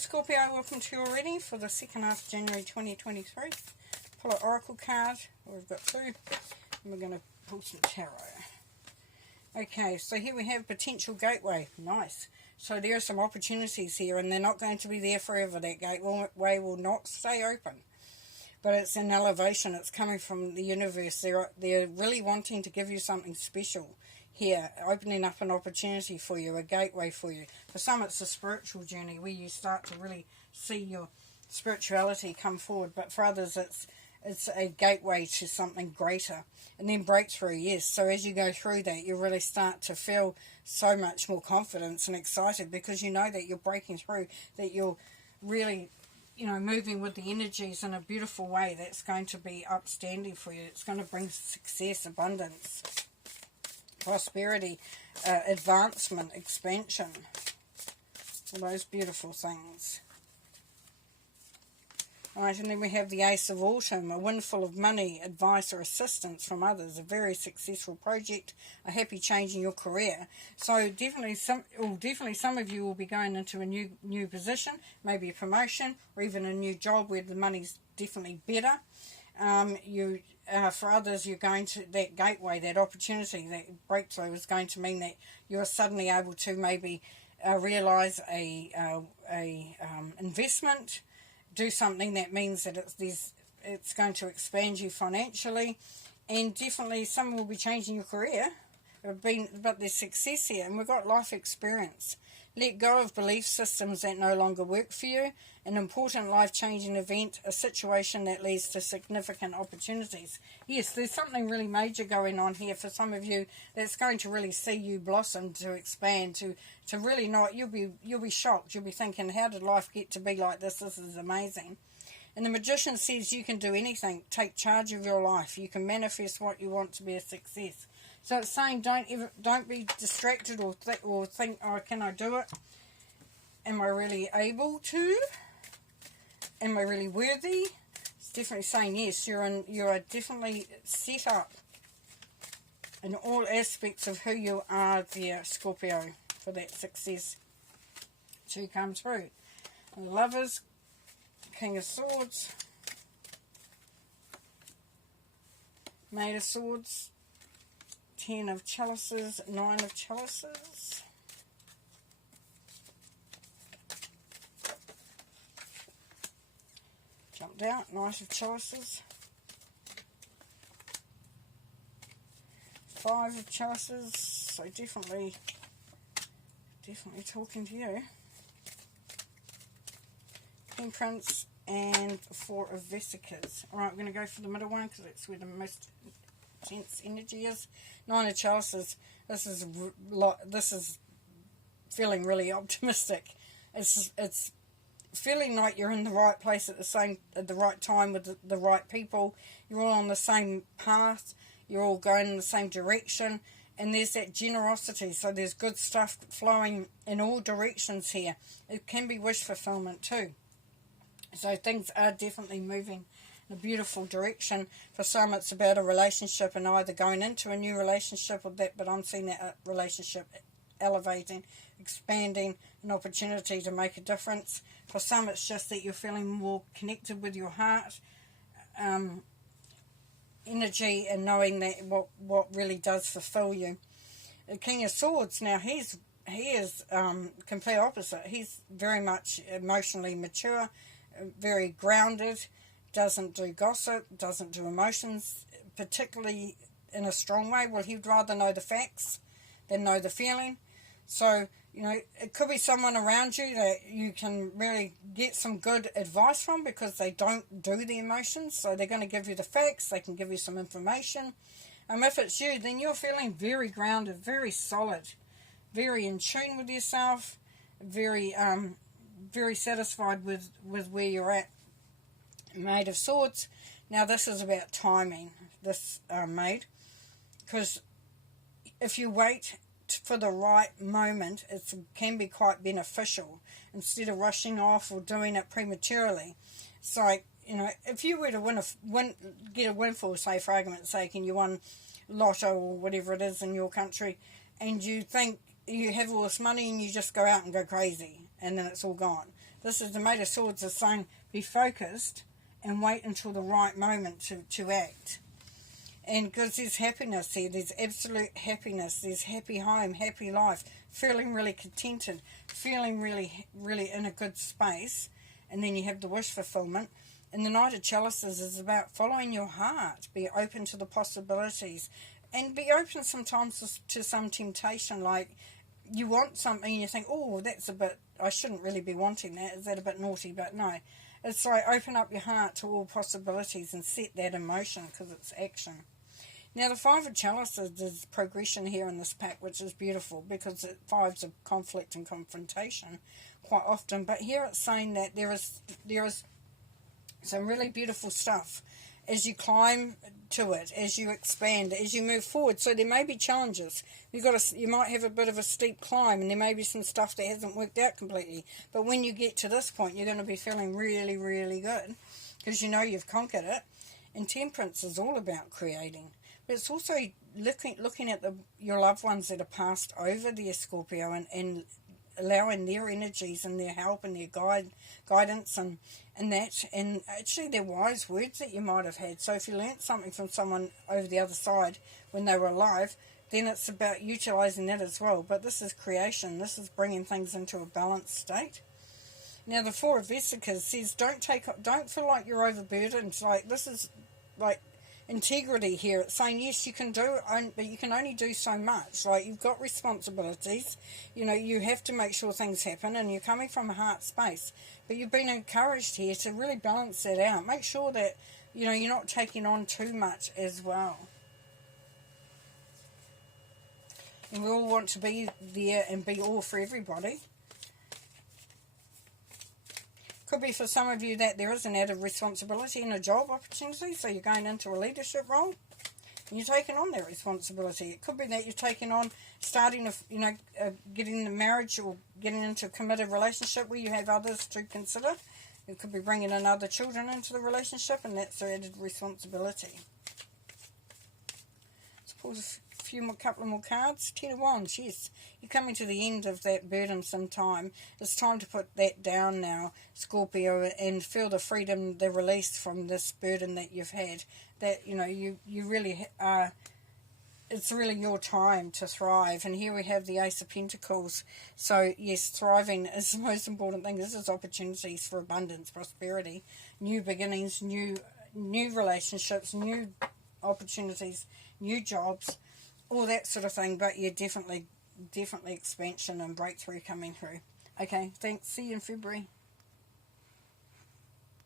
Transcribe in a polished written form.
Scorpio, welcome to your reading for the second half of January 2023. Pull an oracle card. We've got two. And we're going to pull some tarot. Okay, so here we have potential gateway. Nice. So there are some opportunities here, and they're not going to be there forever. That gateway will not stay open. But it's an elevation. It's coming from the universe. They're really wanting to give you something special here, opening up an opportunity for you, a gateway for you. For some, it's a spiritual journey where you start to really see your spirituality come forward. But for others, it's a gateway to something greater. And then breakthrough, yes. So as you go through that, you really start to feel so much more confidence and excited because you know that you're breaking through, that you're really, moving with the energies in a beautiful way that's going to be upstanding for you. It's going to bring success, abundance, prosperity, advancement, expansion, all those beautiful things. Alright, and then we have the Ace of Autumn, a windfall of money, advice or assistance from others, a very successful project, a happy change in your career. So definitely some of you will be going into a new position, maybe a promotion or even a new job where the money's definitely better. For others, you're going to that gateway, that opportunity, that breakthrough is going to mean that you're suddenly able to maybe realise a investment, do something that means that it's going to expand you financially, and definitely some will be changing your career. But there's success here, and we've got life experience. Let go of belief systems that no longer work for you. An important life-changing event, a situation that leads to significant opportunities. Yes, there's something really major going on here for some of you that's going to really see you blossom, to expand, to really not. You'll be shocked. You'll be thinking, how did life get to be like this? This is amazing. And the Magician says you can do anything. Take charge of your life. You can manifest what you want to be a success. So it's saying don't be distracted or think, oh, can I do it? Am I really able to? Am I really worthy? It's definitely saying yes. You are definitely set up in all aspects of who you are there, Scorpio, for that success to come through. And Lovers, King of Swords, Maid of Swords, 10 of Chalices, 9 of Chalices. Jumped out, Knight of Chalices. 5 of Chalices, so definitely talking to you. Temperance and 4 of Vesicas. Alright, we're going to go for the middle one because that's where the most intense energy is. 9 of Chalices. This is feeling really optimistic. It's feeling like you're in the right place at the right time with the right people. You're all on the same path. You're all going in the same direction. And there's that generosity. So there's good stuff flowing in all directions here. It can be wish fulfillment too. So things are definitely moving in a beautiful direction. For some, it's about a relationship and either going into a new relationship or that, but I'm seeing that relationship elevating, expanding, an opportunity to make a difference. For some, it's just that you're feeling more connected with your heart, energy, and knowing that what really does fulfill you. The King of Swords, now he is complete opposite. He's very much emotionally mature, very grounded, doesn't do gossip, doesn't do emotions, particularly in a strong way. Well, he'd rather know the facts than know the feeling. So, it could be someone around you that you can really get some good advice from because they don't do the emotions. So they're going to give you the facts. They can give you some information. If it's you, then you're feeling very grounded, very solid, very in tune with yourself, very satisfied with where you're at. Maid of Swords. Now this is about timing, this Maid, because if you wait for the right moment, it can be quite beneficial instead of rushing off or doing it prematurely. It's like, if you were to get a windfall, say for argument's sake, and you won lotto or whatever it is in your country, and you think you have all this money and you just go out and go crazy and then it's all gone. This is the Maid of Swords is saying, be focused and wait until the right moment to act. And because there's happiness there, there's absolute happiness, there's happy home, happy life, feeling really contented, feeling really, really in a good space. And then you have the wish fulfillment. And the Knight of Chalices is about following your heart, be open to the possibilities, and be open sometimes to some temptation, like you want something and you think, oh, that's a bit, I shouldn't really be wanting that, is that a bit naughty? But no, it's like open up your heart to all possibilities and set that in motion because it's action. Now the Five of Chalices is progression here in this pack, which is beautiful because fives of conflict and confrontation quite often. But here it's saying that there is some really beautiful stuff as you climb to it, as you expand, as you move forward. So there may be challenges. You might have a bit of a steep climb, and there may be some stuff that hasn't worked out completely. But when you get to this point, you're going to be feeling really, really good because you know you've conquered it. And Temperance is all about creating. But it's also looking at your loved ones that are passed over there, Scorpio, and allowing their energies and their help and their guidance and that, and actually their wise words that you might have had. So if you learnt something from someone over the other side when they were alive, then it's about utilising that as well. But this is creation. This is bringing things into a balanced state. Now the Four of Vesicas says don't feel like you're overburdened. Like this is like integrity here. It's saying yes, you can do, but you can only do so much. Like you've got responsibilities. You know, you have to make sure things happen, and you're coming from a heart space. But you've been encouraged here to really balance that out. Make sure that you're not taking on too much as well. And we all want to be there and be all for everybody. Could be for some of you that there is an added responsibility in a job opportunity, so you're going into a leadership role and you're taking on that responsibility. It could be that you're taking on starting getting the marriage or getting into a committed relationship where you have others to consider. It could be bringing in other children into the relationship, and that's added responsibility. Let's pull couple more cards. Ten of Wands, yes. You're coming to the end of that burdensome time. It's time to put that down now, Scorpio, and feel the freedom, the release from this burden that you've had. That, you really are, it's really your time to thrive. And here we have the Ace of Pentacles. So, yes, thriving is the most important thing. This is opportunities for abundance, prosperity, new beginnings, new relationships, new opportunities, new jobs, all that sort of thing. But yeah, definitely expansion and breakthrough coming through. Okay, thanks. See you in February.